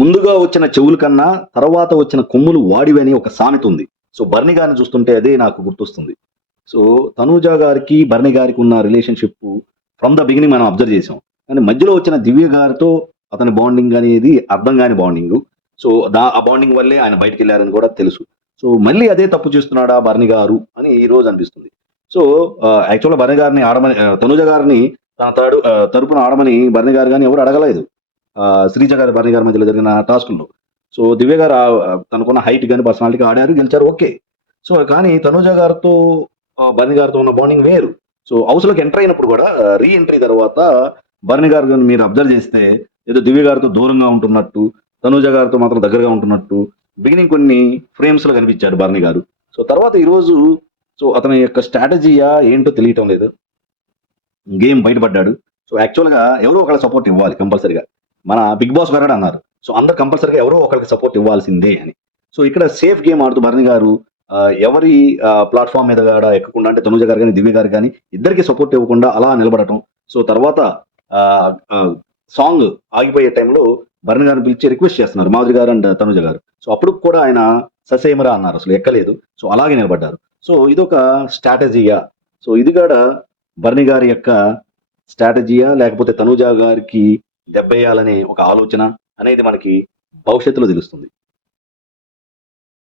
ముందుగా వచ్చిన చెవుల కన్నా తర్వాత వచ్చిన కొమ్ములు వాడివని అని ఒక సామెత ఉంది. సో బర్ని గారిని చూస్తుంటే అదే నాకు గుర్తొస్తుంది. సో తనూజ గారికి బర్ని గారికి ఉన్న రిలేషన్షిప్ ఫ్రమ్ ద బిగినింగ్ మనం అబ్జర్వ్ చేసాం. కానీ మధ్యలో వచ్చిన దివ్య గారితో అతని బాండింగ్ అనేది అర్థం కాని బాండింగ్. సో దా ఆ బాండింగ్ వల్లే ఆయన బయటికి వెళ్ళారని కూడా తెలుసు. సో మళ్ళీ అదే తప్పు చేస్తున్నాడా బర్ని గారు అని ఈ రోజు అనిపిస్తుంది. సో యాక్చువల్గా బర్ని గారిని ఆడమని ఆ, తనుజ గారిని తన తాడు తరపున ఆడమని బర్ని గారు కానీ ఎవరు అడగలేదు. శ్రీజ గారి బర్ని గారి మధ్యలో జరిగిన టాస్క్లో. సో దివ్య గారు తనకున్న హైట్ కానీ పర్సనాలిటీ ఆడారు గెలిచారు ఓకే. సో కానీ తనుజ గారితో బర్ణి బర్ని గారితో ఉన్న బాండింగ్ వేరు. సో హౌస్లోకి ఎంటర్ అయినప్పుడు కూడా రీ ఎంట్రీ తర్వాత బర్ని గారు మీరు అబ్జర్వ్ చేస్తే ఏదో దివ్య గారితో దూరంగా ఉంటున్నట్టు తనుజ గారితో మాత్రం దగ్గరగా ఉంటున్నట్టు బిగినింగ్ కొన్ని ఫ్రేమ్స్లో కనిపించాడు బర్ని గారు. సో తర్వాత ఈరోజు సో అతని యొక్క స్ట్రాటజీయా ఏంటో తెలియటం లేదు. గేమ్ బయటపడ్డాడు. సో యాక్చువల్గా ఎవరో ఒకళ్ళ సపోర్ట్ ఇవ్వాలి కంపల్సరీగా. మన బిగ్ బాస్ గారు అన్నారు. సో అందరు కంపల్సరీగా ఎవరో ఒకరికి సపోర్ట్ ఇవ్వాల్సిందే అని. సో ఇక్కడ సేఫ్ గేమ్ ఆడుతూ భరణి గారు ఆ, ఎవరి ప్లాట్ఫామ్ మీద కూడా ఎక్కకుండా అంటే తనుజ గారు కానీ దివ్య గారు కానీ ఇద్దరికి సపోర్ట్ ఇవ్వకుండా అలా నిలబడటం. సో తర్వాత సాంగ్ ఆగిపోయే టైంలో భరణి గారిని పిలిచి రిక్వెస్ట్ చేస్తున్నారు మాధురి గారు అండ్ తనుజ గారు. సో అప్పుడు కూడా ఆయన ససేమరా అన్నారు. అసలు ఎక్కలేదు. సో అలాగే నిలబడ్డారు. సో ఇదొక స్ట్రాటజీయా. సో ఇది కూడా భరణి గారి యొక్క స్ట్రాటజీయా లేకపోతే తనుజ గారికి దెబ్బేయాలనే ఒక ఆలోచన అనేది మనకి భవిష్యత్తులో తెలుస్తుంది.